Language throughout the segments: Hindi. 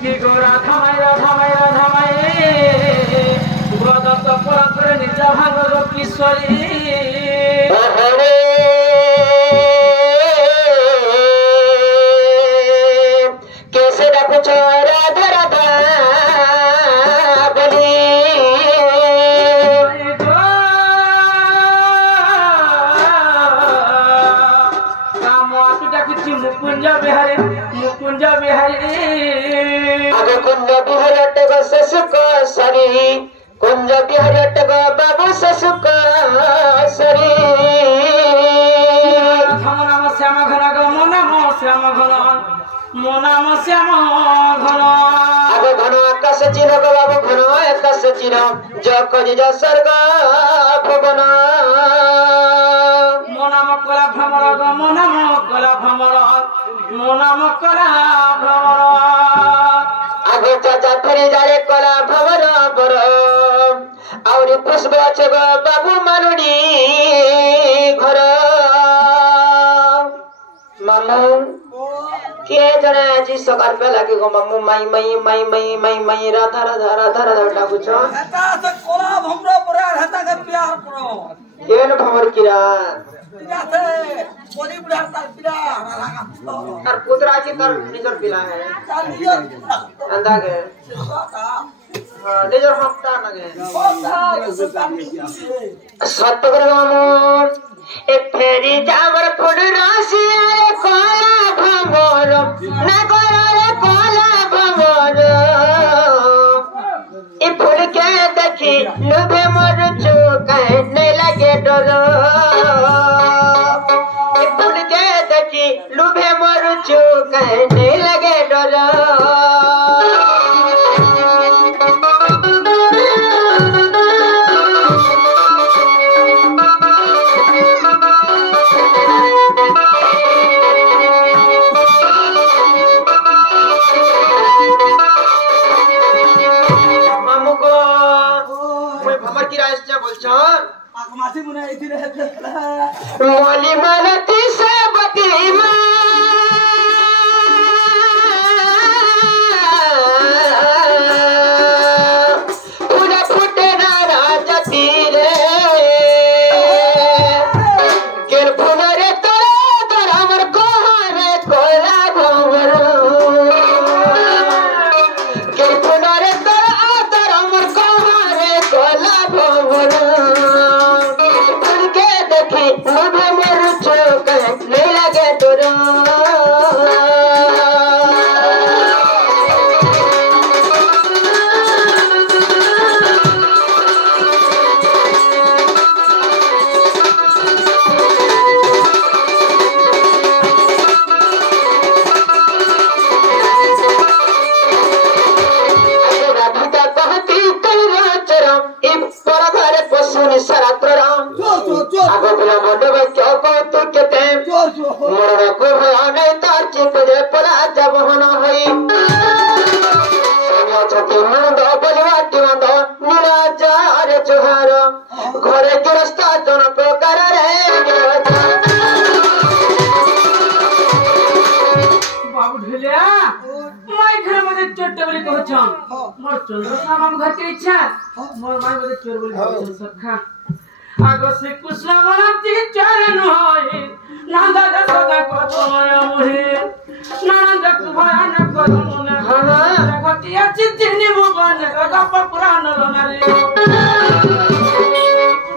কি গো রাধামাই রাধামাই রাধামাই ব্রত পরা করে নিজ ভাগব কিশোরী कैसे डाकुछ राधा राधा बोली मुकुंज बिहारी आगे कुंज बिहारी अटक ससुक सरी कुंज बिहारी अटक बाबू ससुक सरी नाम श्याम घन मो नाम श्याम घन मो नाम श्याम घन आगे घन आकाश चिर बाबू घन आकाश चिर जक निज स्वर्ग भवन मो नाम कला भ्रमर मो नाम कला भ्रमर मो नाम कला भ्रमर आगे चाचा फेरी जारे कला भवन बर और पुष्प छग बाबू मानुडी घर मामू के जने आज सकाळ पे लागे गो मामू माई माई माई माई माई माई राधा राधा राधा राधा डाकू छ हेता से कोला भमरो परा हेता के प्यार परो केन भमर किरा पिला से कोली बुढ़ा तार पिला और पुत्रा की तर निजर पिला है अंदा के हां निजर हफ्ता नगे सत्य मामू एक फेरी जावर फुड राशि आए कोला भमर ना कोला कोला भमर ए फूल के देखी लुभे मोर चुका नहीं लगे डर ए फूल के देखी लुभे मोर चुका नहीं लगे डर मासी मुने इथि रहते मोली मालती से बकरी मां पूरा फुटे ना राजा तीरे केर फुनरे तोरे तोर हमर कोहरे कोला भवर केर फुनरे तोर हमर कोहरे कोला भवर मुझे मेरे चोक नहीं लगे तुरा घरे गृहस्थ जन प्रकार बाबू ढिलिया मैं घर में चोट बोली कहछन मोर चंद्रसा माम घर के इच्छा मोर माई बोले चोर बोली कहछन सखा आगो से कुशला बनती चरण होई नंदा सदा को तोय मोहे नंदा को भयानक करो मन जगतिया चिन्नी भुवन गप पुराण लनारे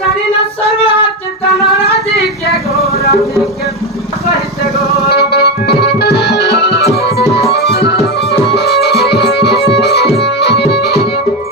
सारी न सर्वात तना राजी के गोरा के सहित गो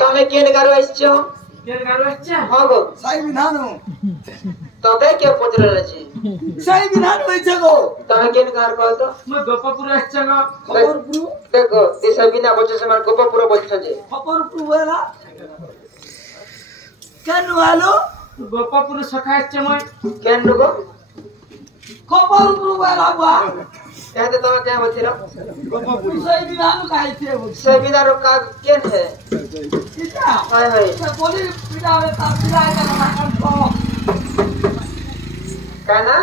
तमे केन गारो आइछो केन गारो आइछो हां गो साई विधानो तबे के पुत्र रची साई विधान होइछे गो तमे केन गार कहल तो मैं गोपपुर आइछो गो खबरपुर देखो ई सब बिना बच्चे से मार गोपपुर बच्चा जे खबरपुर वेला केन वालो गोपपुर सखा आइछो मैं केन गो खबरपुर वेला बा कहते तमे के बथिरा खबरपुर साई विधान काइछे से बिदारो का केन है किता हाय हाय से बोली पिता रे ता पिला का नाम तो कहना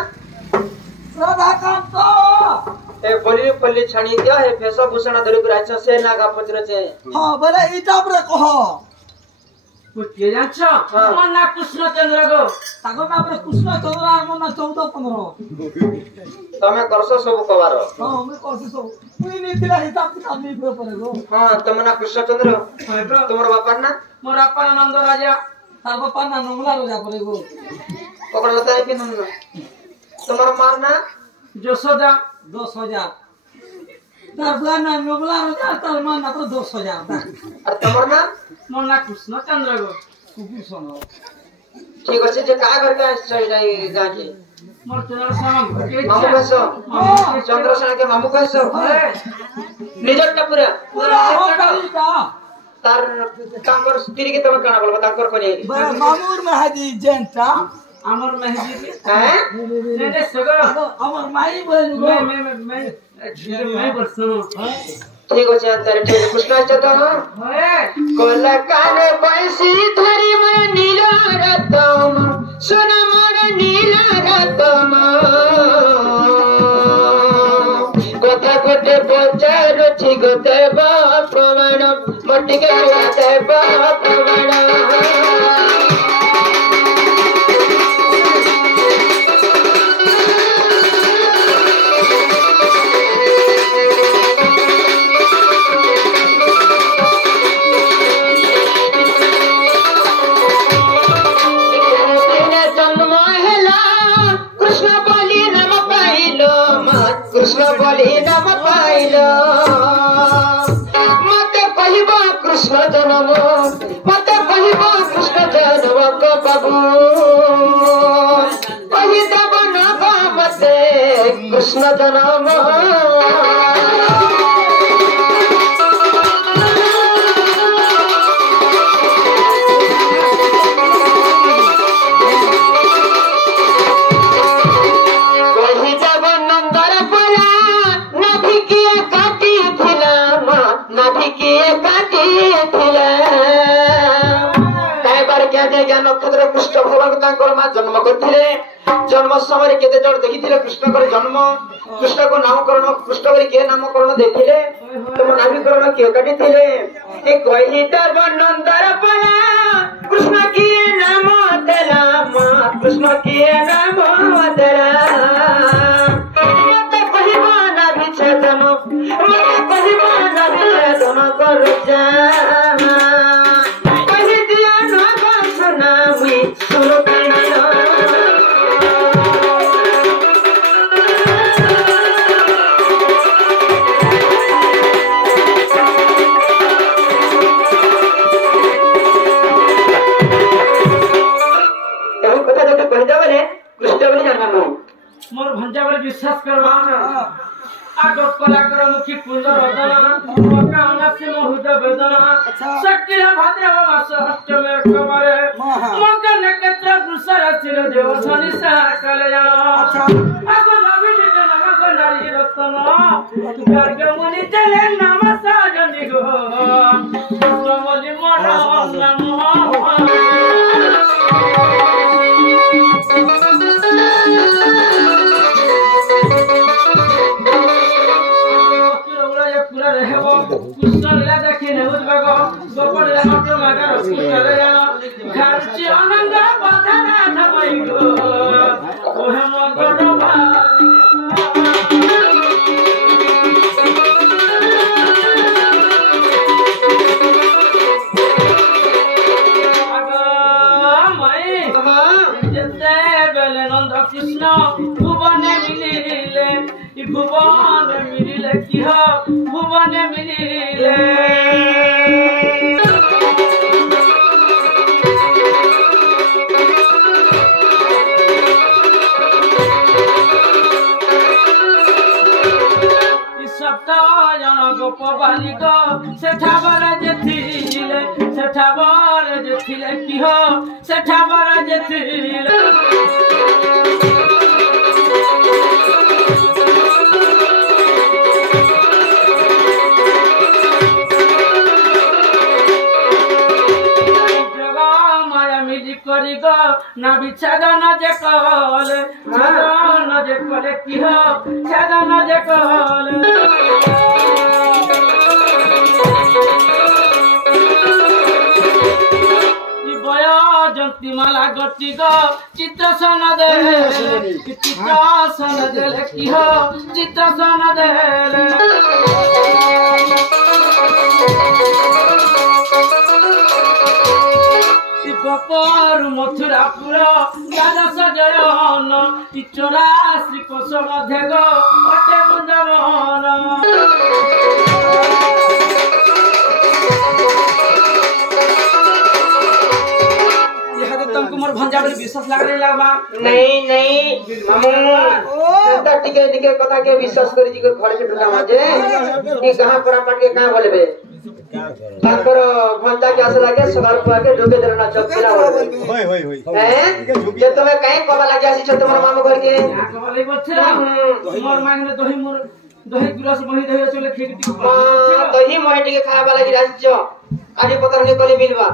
राधा कांत ए बोली पल्ली छाणी दिया है फेसा भूषण धरि को राछ से नागा पचर छे हां बोले इटा पर कह के जान्छ मन ना कृष्णचंद्र गो ताको ना पर कृष्णचंद्र आर मन ना 14 15 तमे करसो सब कवार हां मैं करसो सब कोई नहीं दिला हिसाब किताब नहीं पर गो हां तमे ना कृष्णचंद्र तुमर बापा ना मोर बापा नंद राजा तार बापा ना नंगला राजा पर गो पकड़ लेता है कि नंद तुमर मार ना जसोदा 10,000 तार बुआ ना नंगला राजा तार मान ना पर 10,000 और तुमर ना मोर ना कृष्णचंद्र गो कुकुर सुनो ठीक আছে যে কা করবে যাই গাকে मोर चंद्रसेन के मामू कैसो चंद्रसेन के मामू कैसो निजर टपुरा पूरा हो गई का तार तांकर स्त्री के तमे काना बोलबो तांकर कोनी मामूर महाजी जेंटा अमर मेहदी हैं ने सगो अमर माई बोल गो मैं बरसनो ठीक আছে তারে ঠিক कृष्ण चतो कोला काने पैसी धरी मन नीला रतम सुन मन नीला रतम কথা কতে বচার ঠিক দেবা প্রমাণ মটিকে দেবা প্রমাণ कृष्ण बोली नम पाइलो मत कहिबो कृष्ण जन्म मत कहिबो कृष्ण जन्म को बाबू कहि देब न मते कृष्ण जन्म नक्षत्र कृष्ण भगवान जन्म करथिले जन्म समय केते जड़ देखिथिले कृष्ण कर जन्म कृष्ण को नामकरण कृष्ण कर के नामकरण देखिले तुम नामकरण के काटिथिले ए कहि तब नंदर पला कृष्ण के नाम देला कृष्ण के नाम देला मत कहिबो ना विच्छेदन मत कहिबो ना विच्छेदन कर जा मोर भंजा वाले विश्वास करवा आगो कला कर मुखी कुंदर रतना मका अनसे मोहुद वेदना शक्ति भाद्रव मास अष्टमे कमरे मका नक्षत्र दुसर चिर देव शनि सार कल्याण आगो नवीन जन मका नारी रत्न गर्ग मुनि चले नाम साजनि गो समोली मन नमो कृष्ण लीला देखी नेहुज बगो गोपड़ लीला मटर मगर कृष्ण लीला घरची आनंद बधना धमई गो ओहे मगन कृष्ण भुवन मिलिले भुवन मिलिले की हो भुवन मिलिले सप्तायन गोप बालिक सेठावर जेथिले सेठावर जेथिले की हो सेठावर जेथिले ना बिछादन जे कहले छादन जे कले की हो छेदन जे कले जंती माला गति गो चित्र सन दे चित्र सन दे की हो चित्र सन दे गोपर मथुरापुर दादा सजयन चौरासी कोश मध्य गो अटे बृंदावन तुमको मोर भंजा बले विश्वास लागले लागबा नहीं मामू तो टिके कथा के विश्वास करी जी घर के ढुका माजे ई कहां पर पाट के कहां बोलबे ताकर भंजा के आसे लागे सवाल को आके ढुके देना चौकीला होय हैं जे तमे काहे कबा लागे आसी छ तमर मामू घर के कबा ले बछरा मोर मांग में दही मोर दही गिलास बही दही चले खेती दही मोहे टिके खाबा लागी राज आजे पतर ने कले मिलबा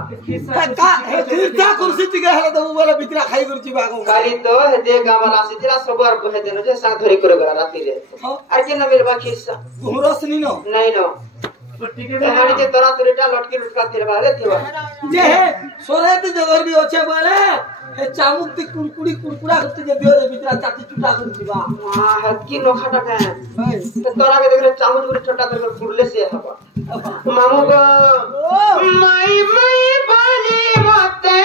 का कुर्सी टिके हला तो वाला बितरा खाई करची बागो काली तो दे गावाला सितला सबवार बहे देनो जे सा धरी करे गरा राती रे आर के न मिलबा खिस्सा घुरस नी नो नहीं नो टिके हाड़ी जे तरा तरेटा लटकी लटका तेरे बाले थेवा जे है सोरे ते जगर भी होचे बोले ए चामुक ती कुड़कुड़ा करते जे दियो रे बितरा चाची चुटा करची बा हां हकी नोखाटा का तो तोरा के देखले चामुच गुरी छोटा कर फुरले से हवा मामू को माई बानी मते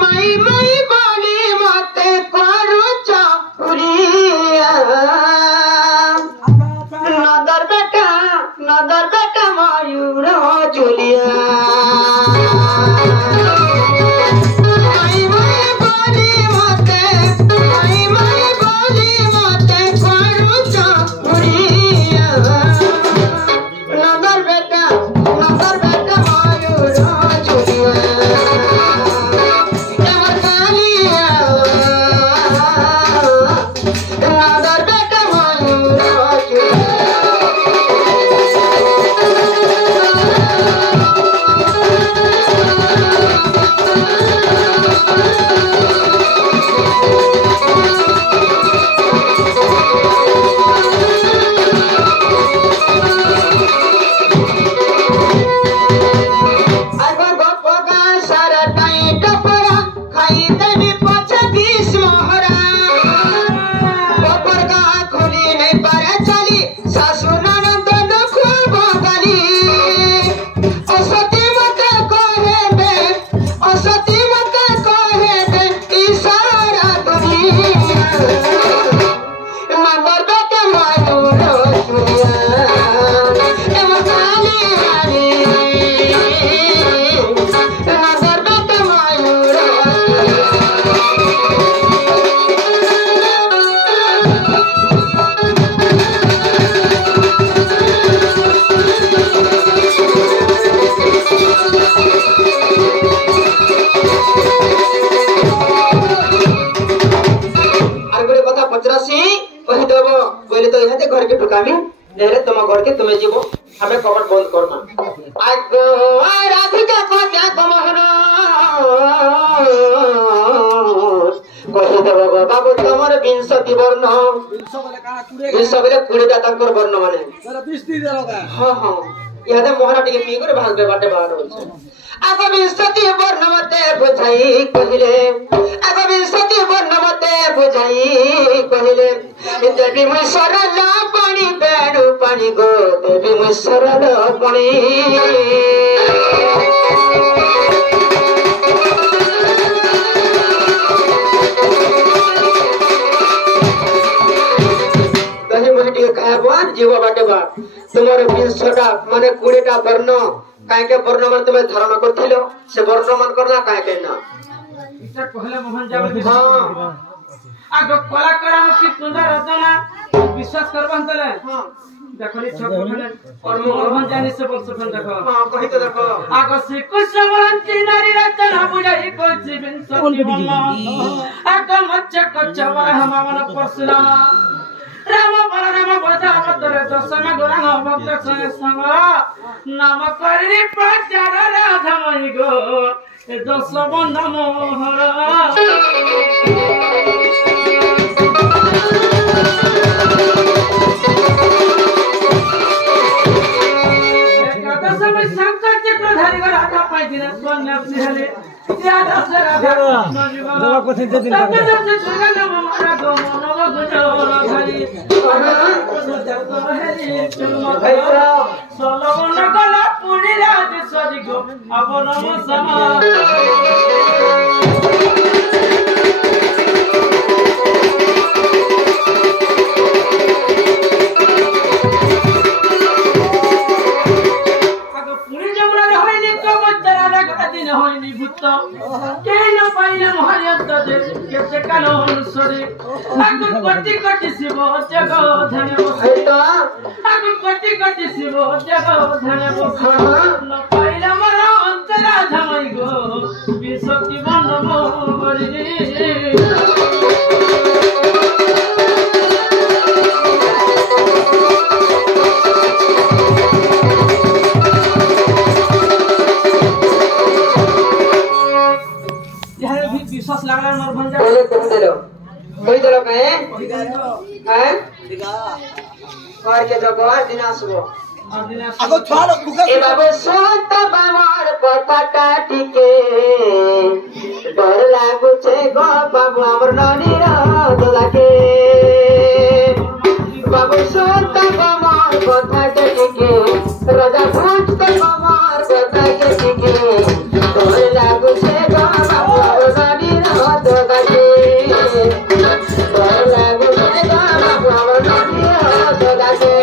माई बानी मते करू चापुरिया नदर बेटा मयूर जुलिया नेरे तुम घर के तुम्हें जीवो हमें कपट बंद करना आगो राधिका को क्या कमहन कहि देबो बाबू तमर 20 वर्ण 20 बोले 20 टा तंकर वर्ण माने 20 दी देलगा हां हां यादे मोहरा टिके पी करे भाग बाटे बाहर होछ आगो 20 वर्ण मते बुझाई कहिले आगो 20 वर्ण मते बुझाई कहिले देवी मुई सरल पानी बेडू पानी गो देवी मुई सरल पानी दही मुई टिके खाबो जीव बाटे बा तुमर 20 टा माने 20 टा वर्ण काहे के वर्ण मन तुमे धारण करथिलो से वर्ण मन करना काहे के ना इटा कहले मोहन जाबे हां आगो कलाकार मुक्ति सुंदर रचना विश्वास करबन तले हां देखली छक खने और मोहन जानी से बोल सकन देखो हां कहि तो देखो आगो से कुछ वंती नारी रचना बुझाई को जीवन सत्य आगो मच्च कच्चवर हमवन परशुरामा राम बलराम बजा मतरे दशम गोरा भक्त संग संग नाम करी प्रचार राधा मई गो ଏ ଦଶ ବନ୍ଧ ମୋହର ଏକାଦଶ ଶଙ୍କର ଚକ୍ରଧାରୀ ରାଜା ପାଇଥିଲେ ସ୍ୱର୍ଣ୍ଣାବ୍ଦୀ ହେଲେ विश्वास लगा नरभंजा कोई दिलो कहे हैं और के जो गोर दिन आसबो आगो छाड़ ए बाबू सोत बामर पटाटा टिके डर लागु छे गो बाबू हमर ननी र लागे बाबू सोत बामर पटाटा टिके राजा भूत बामर पटाटा टिके डर लागु छे गो बाबू हमर ननी र लागे डर लागु छे गो बाबू हमर ननी र लागे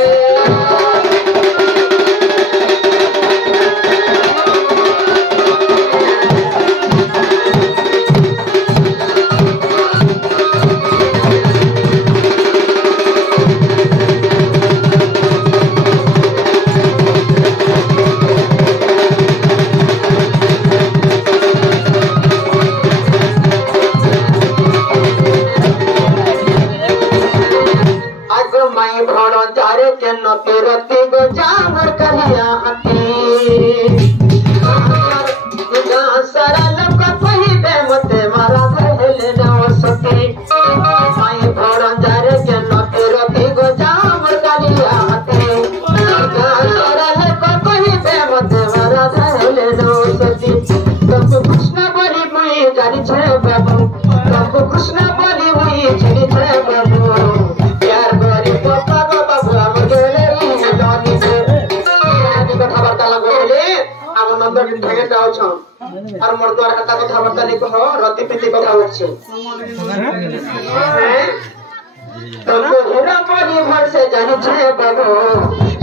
और मोर द्वार कथा कथा बर्ता नहीं कहो रति पीति कथा होछे हैं तुमको हेरा परी भर से जानी छे बाबू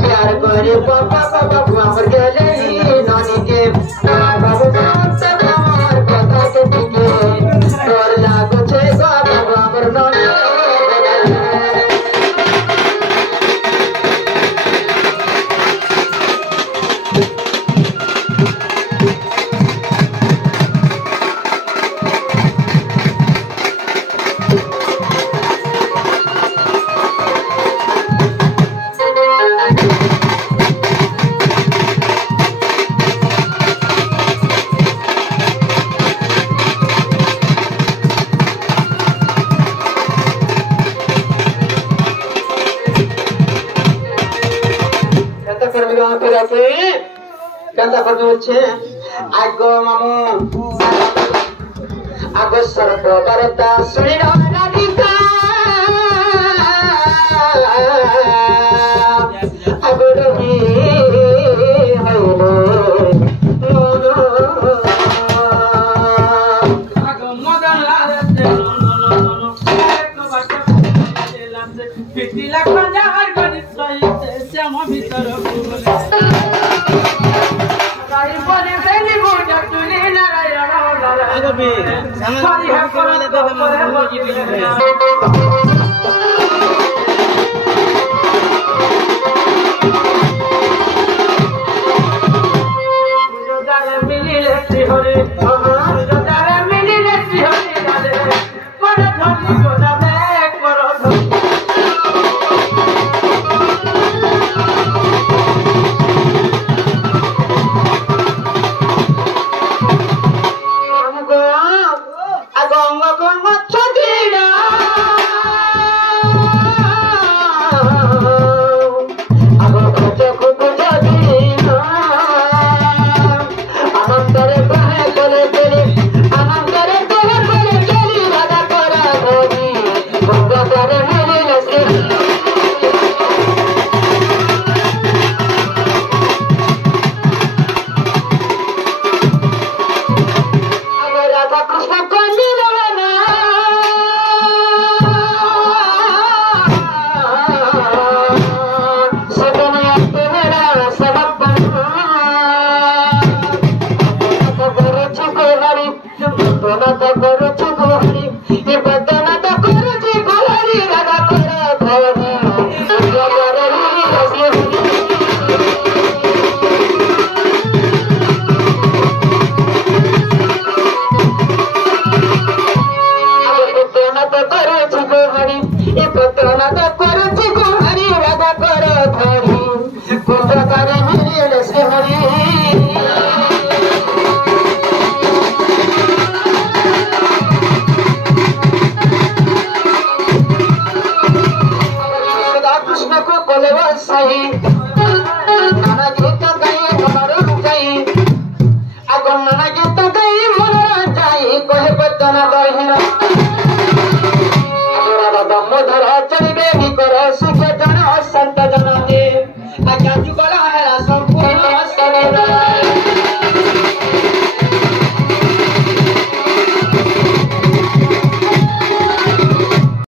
प्यार करे पापा बाबू हमर गेले नानी के बाबू सब हमर कथा के टिके तोर लागो छे बाबू हमर नानी कथा कर होछे आगो मामू आगो सर्प करता सुनी राधिका आगो रही हलो आगो मदन लालते नो एक बात पिटी लाख हजार गरी सही श्याम भीतर ପତ୍ର ନାଦ